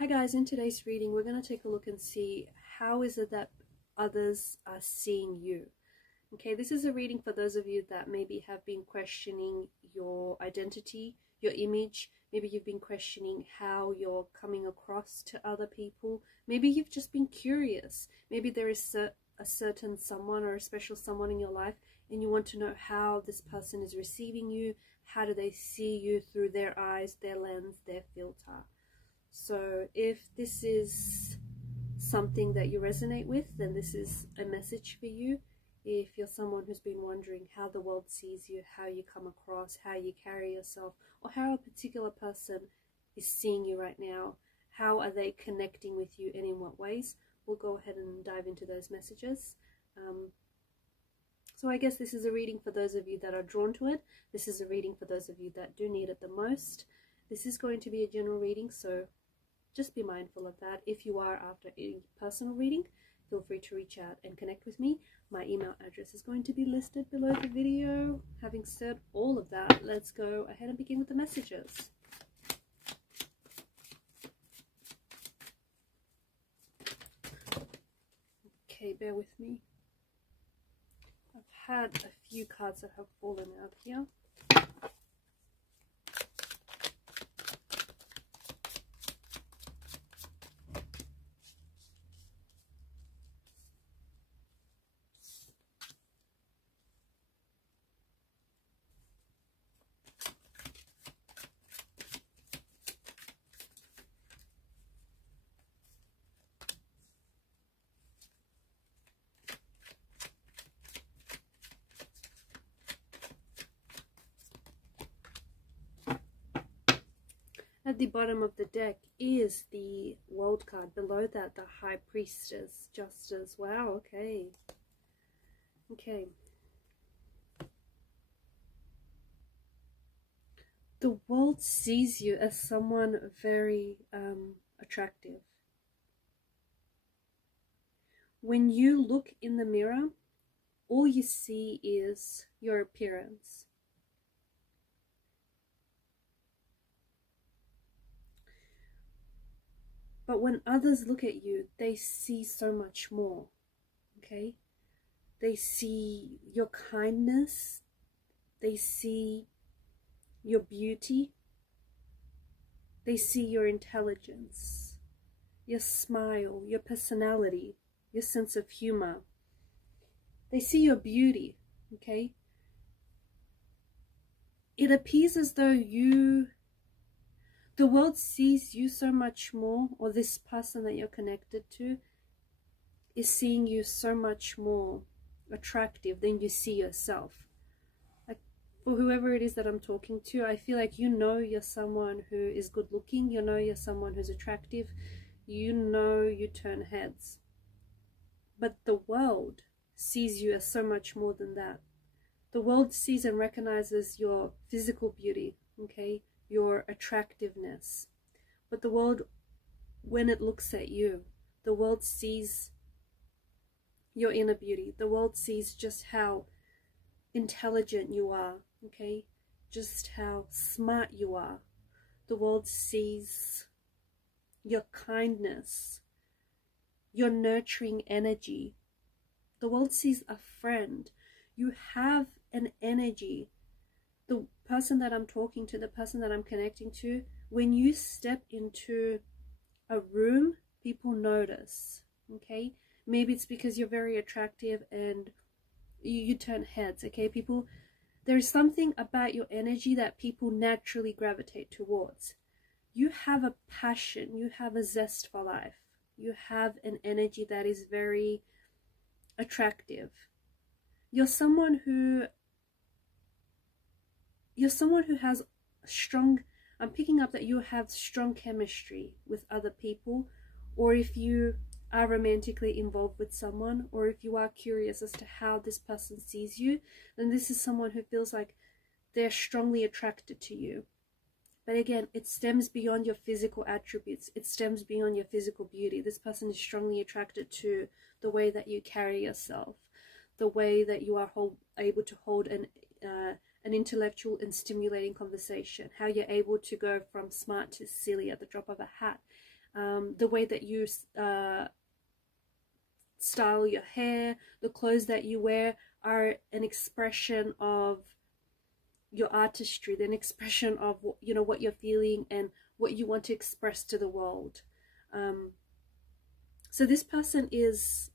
Hi guys, in today's reading we're going to take a look and see how is it that others are seeing you. Okay, this is a reading for those of you that maybe have been questioning your identity, your image. Maybe you've been questioning how you're coming across to other people. Maybe you've just been curious. Maybe there is a certain someone or a special someone in your life and you want to know how this person is receiving you. How do they see you through their eyes, their lens, their filter? So if this is something that you resonate with, then this is a message for you. If you're someone who's been wondering how the world sees you, how you come across, how you carry yourself, or how a particular person is seeing you right now, how are they connecting with you and in what ways, we'll go ahead and dive into those messages. So I guess this is a reading for those of you that are drawn to it. This is a reading for those of you that do need it the most. This is going to be a general reading, so just be mindful of that. If you are after a personal reading, feel free to reach out and connect with me. My email address is going to be listed below the video. Having said all of that, let's go ahead and begin with the messages. Okay, bear with me. I've had a few cards that have fallen out here. At the bottom of the deck is the World card. Below that, the High Priestess, Justice. Wow, okay. Okay. The world sees you as someone very attractive. When you look in the mirror, all you see is your appearance. But when others look at you, they see so much more, okay? They see your kindness, they see your beauty, they see your intelligence, your smile, your personality, your sense of humor. They see your beauty, okay? It appears as though the world sees you so much more, or this person that you're connected to is seeing you so much more attractive than you see yourself. Like, for whoever it is that I'm talking to, I feel like you're someone who is good looking, you're someone who's attractive, you turn heads. But the world sees you as so much more than that. The world sees and recognizes your physical beauty, okay? Your attractiveness. But the world, when it looks at you, the world sees your inner beauty. The world sees just how intelligent you are, okay? Just how smart you are. The world sees your kindness, your nurturing energy. The world sees a friend. You have an energy. The person that I'm talking to, the person that I'm connecting to, when you step into a room, people notice, okay? Maybe it's because you're very attractive and you turn heads, okay? There's something about your energy that people naturally gravitate towards. You have a passion, you have a zest for life. You have an energy that is very attractive. You're someone who has strong, I'm picking up that you have strong chemistry with other people, or if you are romantically involved with someone, or if you are curious as to how this person sees you, then this is someone who feels like they're strongly attracted to you. But again, it stems beyond your physical attributes. It stems beyond your physical beauty. This person is strongly attracted to the way that you carry yourself, the way that you are able to hold an intellectual and stimulating conversation, how you're able to go from smart to silly at the drop of a hat. the way that you style your hair, the clothes that you wear are an expression of your artistry, an expression of, you know, what you're feeling and what you want to express to the world. So this person is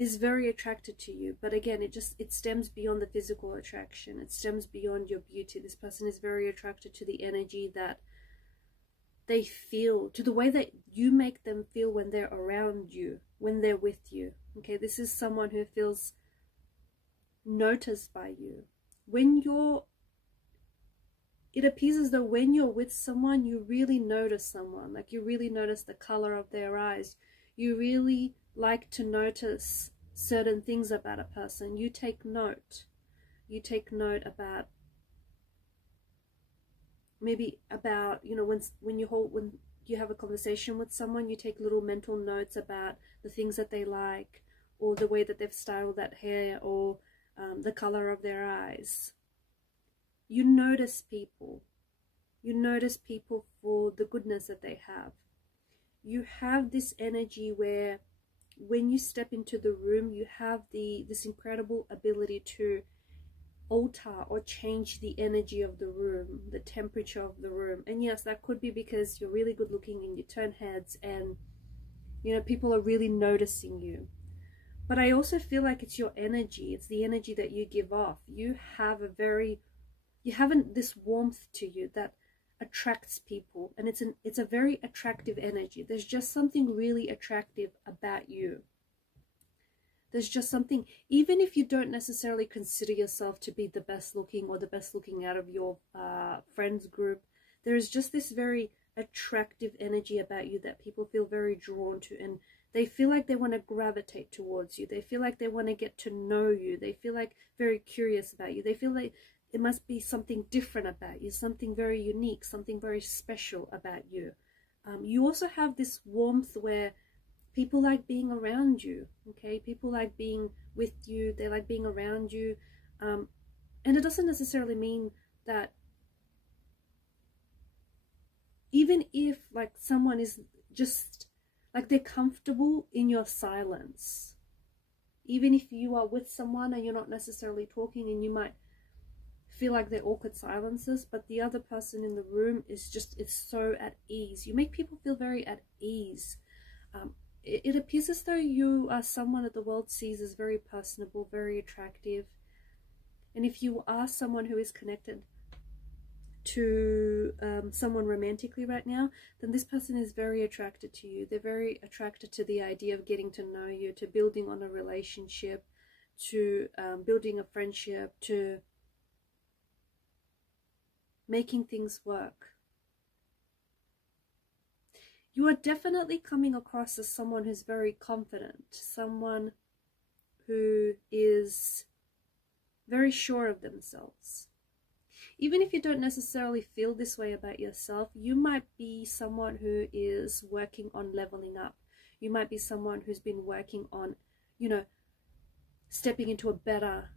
very attracted to you, but again, it stems beyond the physical attraction. It stems beyond your beauty. This person is very attracted to the energy that they feel, to the way that you make them feel when they're around you, when they're with you. Okay, this is someone who feels noticed by you. It appears as though when you're with someone, you really notice someone. Like, you really notice the color of their eyes. You really like to notice certain things about a person. You take note. You take note about, maybe about, you know, when you have a conversation with someone, you take little mental notes about the things that they like, or the way that they've styled that hair, or the color of their eyes. You notice people. You notice people for the goodness that they have. You have this energy where when you step into the room, you have this incredible ability to alter or change the energy of the room, the temperature of the room. And yes, that could be because you're really good looking and you turn heads and, you know, people are really noticing you. But I also feel like it's your energy. It's the energy that you give off. You have this warmth to you that attracts people, and it's a very attractive energy. There's just something really attractive about you. There's just something, even if you don't necessarily consider yourself to be the best looking or the best looking out of your friends group, there is just this very attractive energy about you that people feel very drawn to, and they feel like they want to gravitate towards you. They feel like they want to get to know you. They feel like very curious about you. They feel like it must be something different about you, something very unique, something very special about you. You also have this warmth where people like being around you, okay? People like being with you. They like being around you. And it doesn't necessarily mean that even if like someone is just like they're comfortable in your silence, even if you are with someone and you're not necessarily talking and you might feel like they're awkward silences, but the other person in the room is so at ease. You make people feel very at ease. It appears as though you are someone that the world sees as very personable, very attractive. And if you are someone who is connected to someone romantically right now, then this person is very attracted to you. They're very attracted to the idea of getting to know you, to building on a relationship, to building a friendship, to making things work. You are definitely coming across as someone who's very confident, someone who is very sure of themselves. Even if you don't necessarily feel this way about yourself, you might be someone who is working on leveling up. You might be someone who's been working on, you know, stepping into a better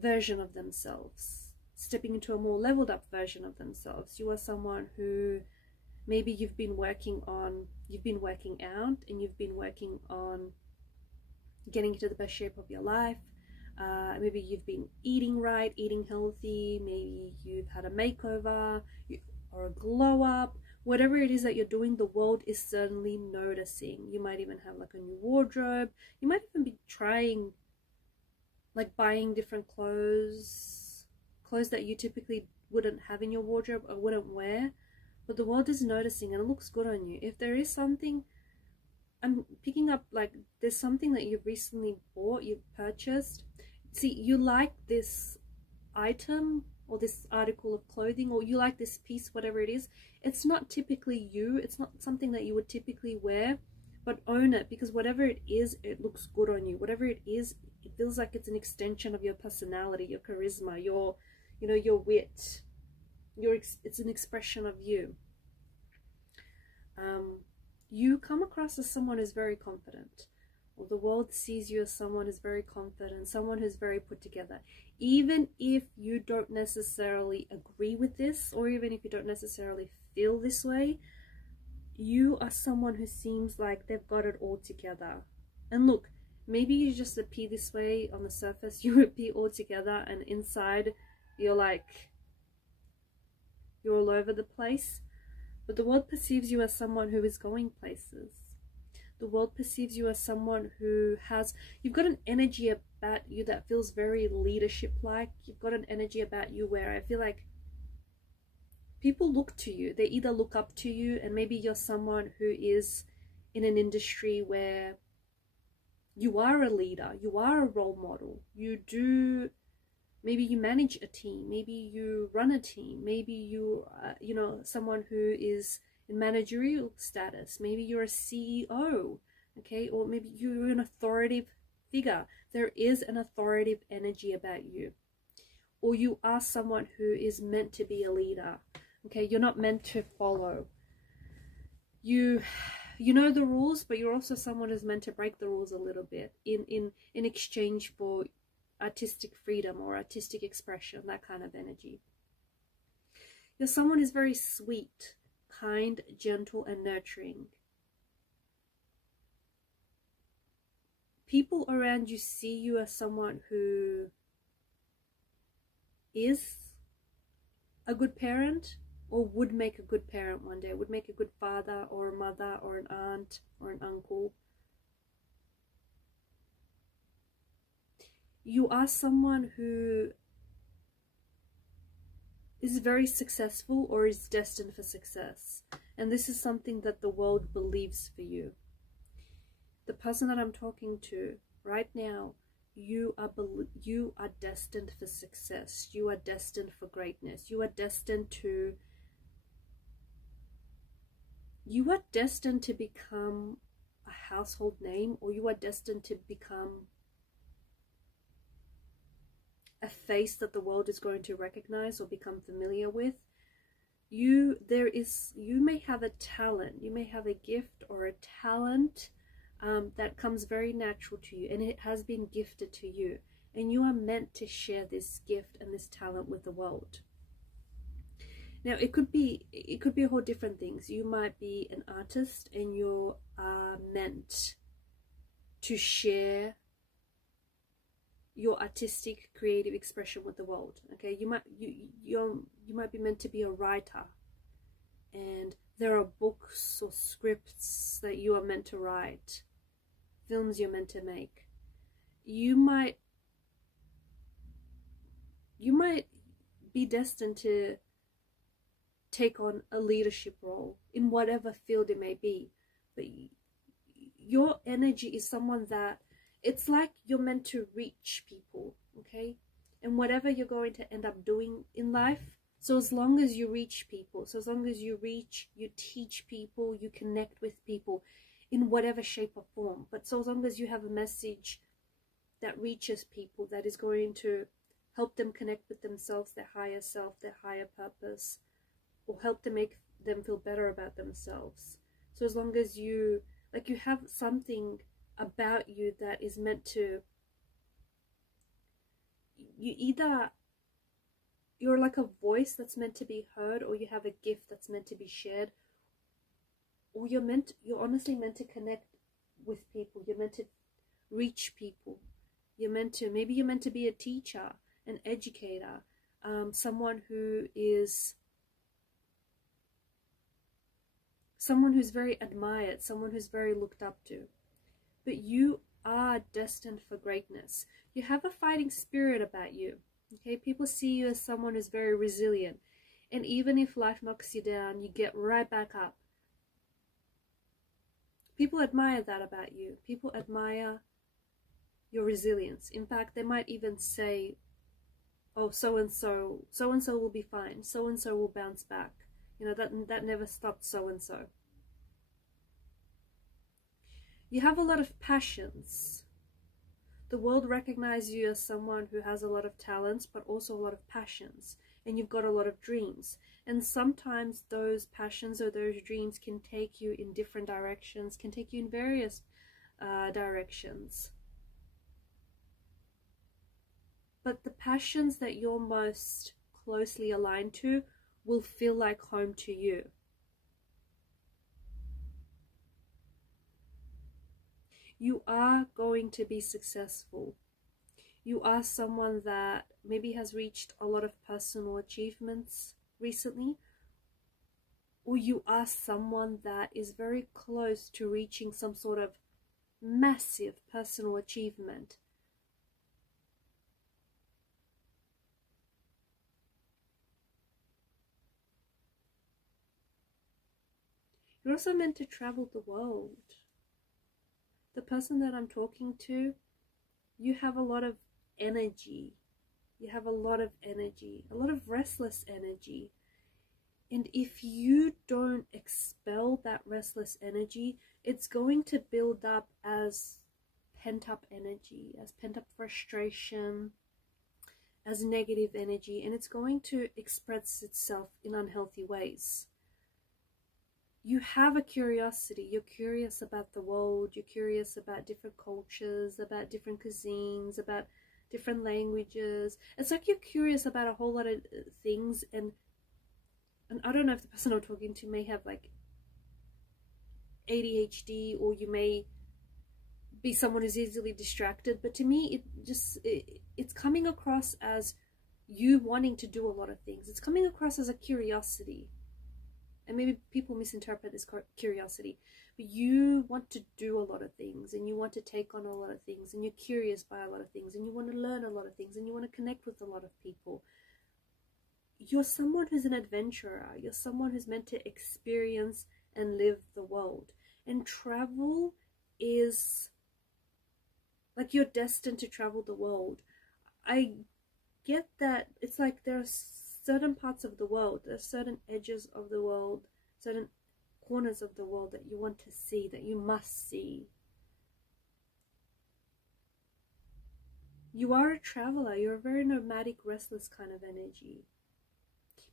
version of themselves, stepping into a more leveled up version of themselves. You are someone who maybe you've been working out and you've been working on getting into the best shape of your life. Maybe you've been eating right, eating healthy. Maybe you've had a makeover or a glow up. Whatever it is that you're doing, the world is certainly noticing. You might even have like a new wardrobe. You might even be trying, like buying different clothes that you typically wouldn't have in your wardrobe or wouldn't wear. But the world is noticing and it looks good on you. If there is something, I'm picking up like there's something that you've recently bought, you've purchased. See, you like this item or this article of clothing, or you like this piece, whatever it is. It's not typically you. It's not something that you would typically wear, but own it, because whatever it is, it looks good on you. Whatever it is, it feels like it's an extension of your personality, your charisma, your, you know, your wit. It's an expression of you. You come across as someone who's very confident, or the world sees you as someone who's very confident, someone who's very put together. Even if you don't necessarily agree with this, or even if you don't necessarily feel this way, you are someone who seems like they've got it all together. And look, maybe you just appear this way on the surface, you appear all together, and inside you're like, you're all over the place. But the world perceives you as someone who is going places. The world perceives you as someone who has, you've got an energy about you that feels very leadership-like. You've got an energy about you where I feel like people look to you. They either look up to you, and maybe you're someone who is in an industry where you are a leader, you are a role model, maybe you manage a team, maybe you run a team, maybe you someone who is in managerial status, maybe you're a CEO, okay, or maybe you're an authoritative figure. There is an authoritative energy about you, or you are someone who is meant to be a leader, okay. You're not meant to follow. You know the rules, but you're also someone who's meant to break the rules a little bit in exchange for artistic freedom or artistic expression, that kind of energy. You're someone who's very sweet, kind, gentle, and nurturing. People around you see you as someone who is a good parent, or would make a good parent one day, would make a good father or a mother or an aunt or an uncle. You are someone who is very successful or is destined for success. And this is something that the world believes for you. The person that I'm talking to right now, you are destined for success. You are destined for greatness. You are destined to become a household name, or you are destined to become a face that the world is going to recognize or become familiar with. You may have a talent, you may have a gift or a talent that comes very natural to you, and it has been gifted to you, and you are meant to share this gift and this talent with the world. Now it could be a whole different things. You might be an artist and you are meant to share your artistic creative expression with the world, okay. You might be meant to be a writer, and there are books or scripts that you are meant to write, films you're meant to make. You might be destined to take on a leadership role in whatever field it may be, but your energy is someone that, it's like you're meant to reach people, okay? And whatever you're going to end up doing in life, so as long as you reach people, so as long as you teach people, you connect with people in whatever shape or form, but so as long as you have a message that reaches people, that is going to help them connect with themselves, their higher self, their higher purpose, or help to make them feel better about themselves. So as long as you have something about you that is meant to, you're like a voice that's meant to be heard, or you have a gift that's meant to be shared, or you're honestly meant to connect with people. You're meant to reach people. Maybe you're meant to be a teacher, an educator, someone who's very admired, someone who's very looked up to. But you are destined for greatness. You have a fighting spirit about you, okay? People see you as someone who's very resilient, and even if life knocks you down, you get right back up. People admire that about you. People admire your resilience. In fact, they might even say, oh, so-and-so will be fine, so-and-so will bounce back, you know, that never stopped so-and-so. You have a lot of passions. The world recognizes you as someone who has a lot of talents, but also a lot of passions, and you've got a lot of dreams. And sometimes those passions or those dreams can take you in different directions, can take you in various directions. But the passions that you're most closely aligned to will feel like home to you. You are going to be successful. You are someone that maybe has reached a lot of personal achievements recently, or you are someone that is very close to reaching some sort of massive personal achievement. You're also meant to travel the world. The person that I'm talking to, you have a lot of energy. You have a lot of energy, a lot of restless energy. And if you don't expel that restless energy, it's going to build up as pent-up energy, as pent-up frustration, as negative energy, and it's going to express itself in unhealthy ways. You have a curiosity. You're curious about the world. You're curious about different cultures, about different cuisines, about different languages. It's like you're curious about a whole lot of things, and I don't know if the person I'm talking to may have like ADHD, or you may be someone who's easily distracted, but to me it's coming across as you wanting to do a lot of things. It's coming across as a curiosity, and maybe people misinterpret this curiosity, but you want to do a lot of things, and you want to take on a lot of things, and you're curious by a lot of things, and you want to learn a lot of things, and you want to connect with a lot of people. You're someone who's an adventurer. You're someone who's meant to experience and live the world. And travel is like you're destined to travel the world. I get that. It's like there are certain parts of the world, there are certain edges of the world, certain corners of the world that you want to see, that you must see. You are a traveler. You're a very nomadic, restless kind of energy.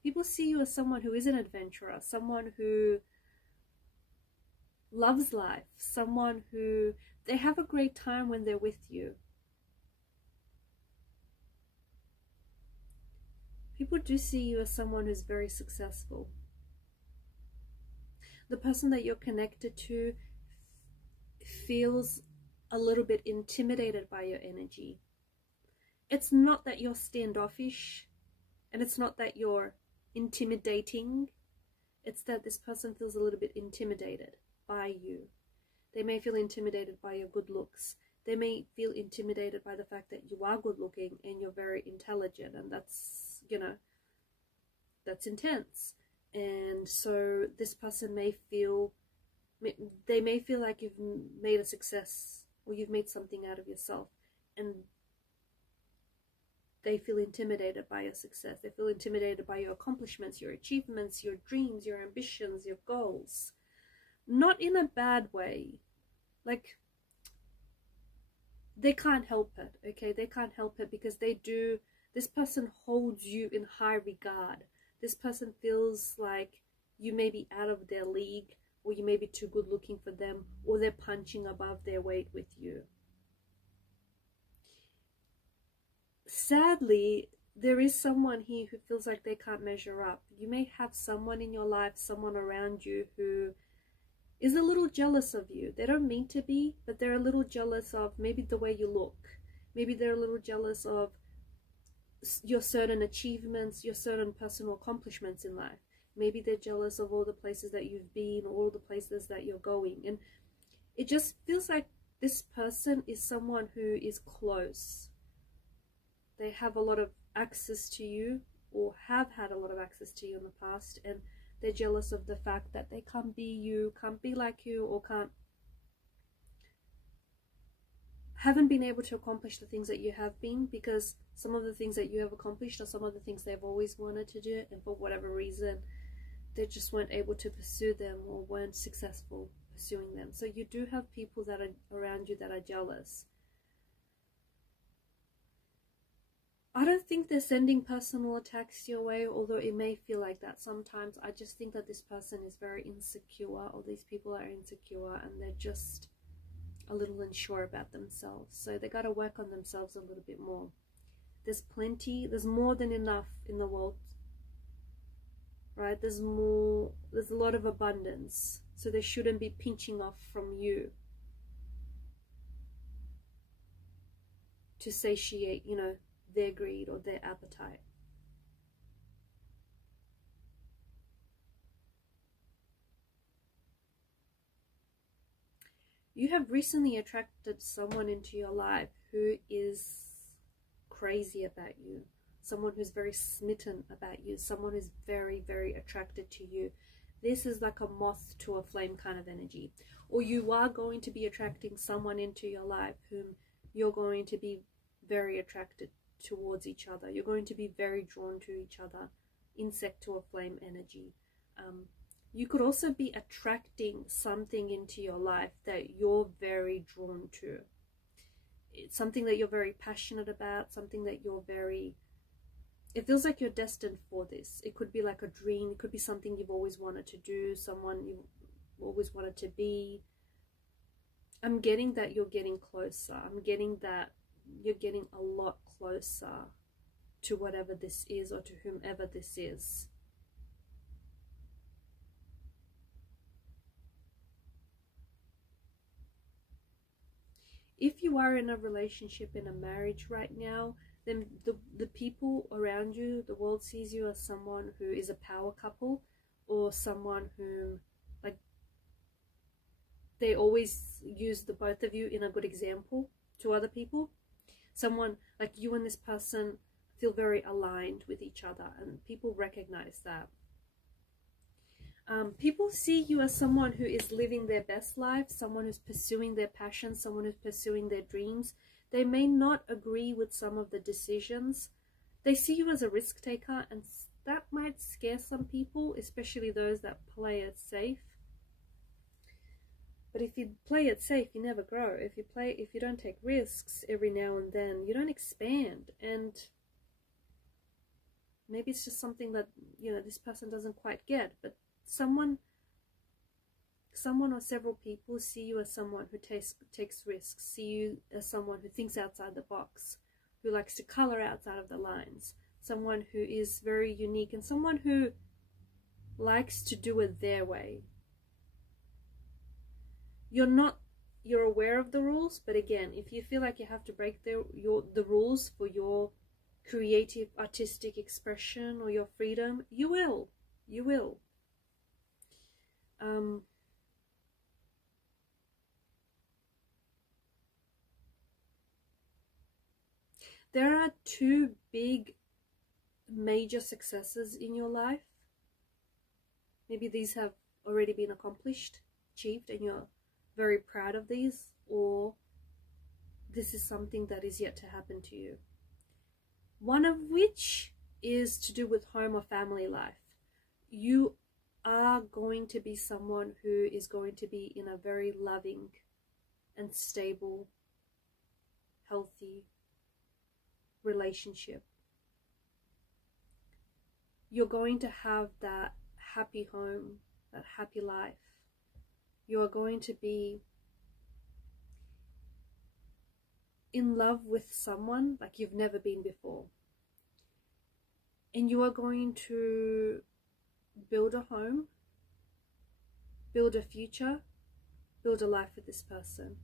People see you as someone who is an adventurer, someone who loves life, someone who they have a great time when they're with you. People do see you as someone who's very successful. The person that you're connected to feels a little bit intimidated by your energy. It's not that you're standoffish, and it's not that you're intimidating. It's that this person feels a little bit intimidated by you. They may feel intimidated by your good looks. They may feel intimidated by the fact that you are good looking and you're very intelligent, and that's, you know, that's intense. And so this person may feel, they may feel like you've made a success, or you've made something out of yourself, and they feel intimidated by your success. They feel intimidated by your accomplishments, your achievements, your dreams, your ambitions, your goals. Not in a bad way. Like, they can't help it, okay? They can't help it because they do. This person holds you in high regard. This person feels like you may be out of their league, or you may be too good looking for them, or they're punching above their weight with you. Sadly, there is someone here who feels like they can't measure up. You may have someone in your life, someone around you who is a little jealous of you. They don't mean to be, but they're a little jealous of maybe the way you look. Maybe they're a little jealous of your certain achievements, your certain personal accomplishments in life. Maybe they're jealous of all the places that you've been, or all the places that you're going. And it just feels like this person is someone who is close. They have a lot of access to you, or have had a lot of access to you in the past, and they're jealous of the fact that they can't be you, can't be like you, or haven't been able to accomplish the things that you have been, because some of the things that you have accomplished are some of the things they've always wanted to do, and for whatever reason they just weren't able to pursue them, or weren't successful pursuing them. So you do have people that are around you that are jealous. I don't think they're sending personal attacks your way, although it may feel like that sometimes. I just think that this person is very insecure, or these people are insecure, and they're just a little unsure about themselves. So they got to work on themselves a little bit more. There's more than enough in the world, right? There's a lot of abundance. So they shouldn't be pinching off from you. to satiate, you know, their greed or their appetite. You have recently attracted someone into your life who is crazy about you, someone who's very smitten about you, someone who's very, very attracted to you. This is like a moth to a flame kind of energy. Or you are going to be attracting someone into your life whom you're going to be very attracted towards each other. You're going to be very drawn to each other. Insect to a flame energy. You could also be attracting something into your life that you're very drawn to. It's something that you're very passionate about, something that you're very... It feels like you're destined for this. It could be like a dream. It could be something you've always wanted to do, someone you've always wanted to be. I'm getting that you're getting closer. I'm getting that you're getting a lot closer to whatever this is or to whomever this is. If you are in a relationship, in a marriage right now, then the people around you, the world sees you as someone who is a power couple, or someone whom, like, they always use the both of you in a good example to other people. Someone like you and this person feel very aligned with each other, and people recognize that. People see you as someone who is living their best life, someone who's pursuing their passions, someone who's pursuing their dreams. They may not agree with some of the decisions. They see you as a risk taker, and that might scare some people, especially those that play it safe. But if you play it safe, you never grow. If you don't take risks every now and then, you don't expand. And maybe it's just something that, you know, this person doesn't quite get, but someone or several people see you as someone who takes risks, see you as someone who thinks outside the box, who likes to color outside of the lines, someone who is very unique, and someone who likes to do it their way. You're aware of the rules, but again, if you feel like you have to break the rules for your creative, artistic expression or your freedom, you will. There are two big major successes in your life. Maybe these have already been accomplished, achieved, and you're very proud of these, or this is something that is yet to happen to you. One of which is to do with home or family life. You are going to be someone who is going to be in a very loving and stable, healthy relationship. You're going to have that happy home, that happy life. You are going to be in love with someone like you've never been before. And you are going to build a home, build a future, build a life with this person.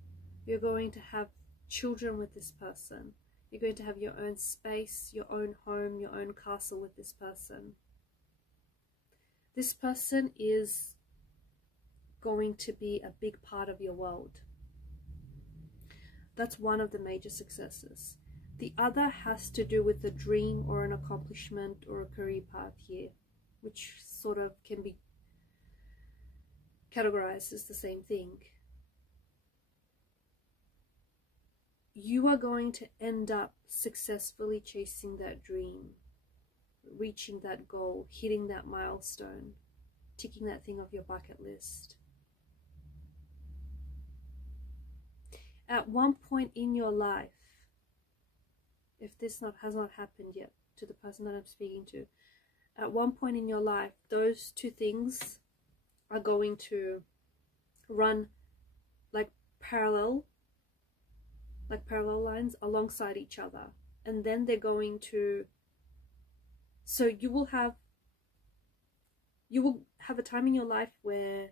You're going to have children with this person. You're going to have your own space, your own home, your own castle with this person. This person is going to be a big part of your world. That's one of the major successes. The other has to do with a dream or an accomplishment or a career path here, which sort of can be categorized as the same thing. You are going to end up successfully chasing that dream, reaching that goal, hitting that milestone, ticking that thing off your bucket list. At one point in your life, if this has not happened yet to the person that I'm speaking to, at one point in your life, those two things are going to run like parallel lines alongside each other. And then they're going to, so you will have a time in your life where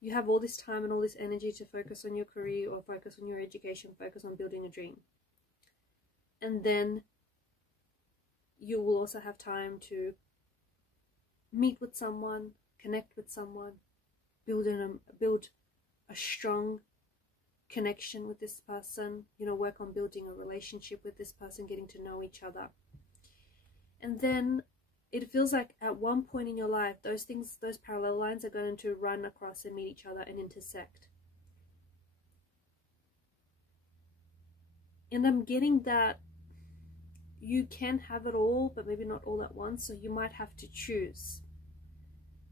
you have all this time and all this energy to focus on your career or focus on your education, focus on building a dream. And then you will also have time to meet with someone, connect with someone, build a strong connection with this person, you know, work on building a relationship with this person, getting to know each other. And then it feels like at one point in your life, those parallel lines are going to run across and meet each other and intersect. And I'm getting that you can have it all, but maybe not all at once. So you might have to choose.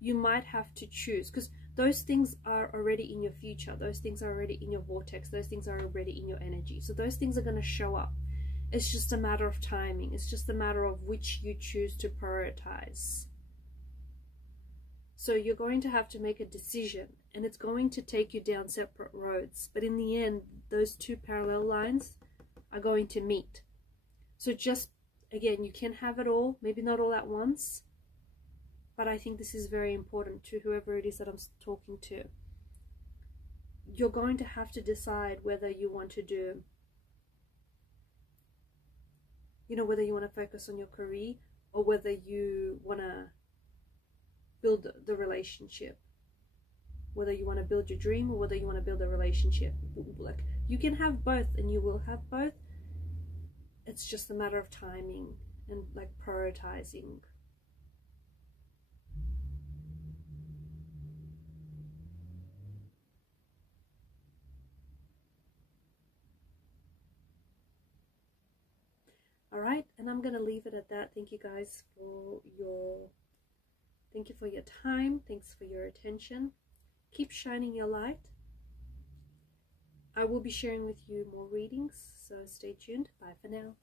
You might have to choose, because those things are already in your future. Those things are already in your vortex. Those things are already in your energy. So those things are going to show up. It's just a matter of timing. It's just a matter of which you choose to prioritize. So you're going to have to make a decision, and it's going to take you down separate roads. But in the end, those two parallel lines are going to meet. So just, again, you can have it all, maybe not all at once. But I think this is very important to whoever it is that I'm talking to. You're going to have to decide whether you want to do, you know, whether you want to focus on your career or whether you want to build the relationship. Whether you want to build your dream or whether you want to build a relationship. Like, you can have both and you will have both. It's just a matter of timing and like prioritizing. Alright, and I'm going to leave it at that. Thank you guys for your time. Thanks for your attention. Keep shining your light. I will be sharing with you more readings, so stay tuned. Bye for now.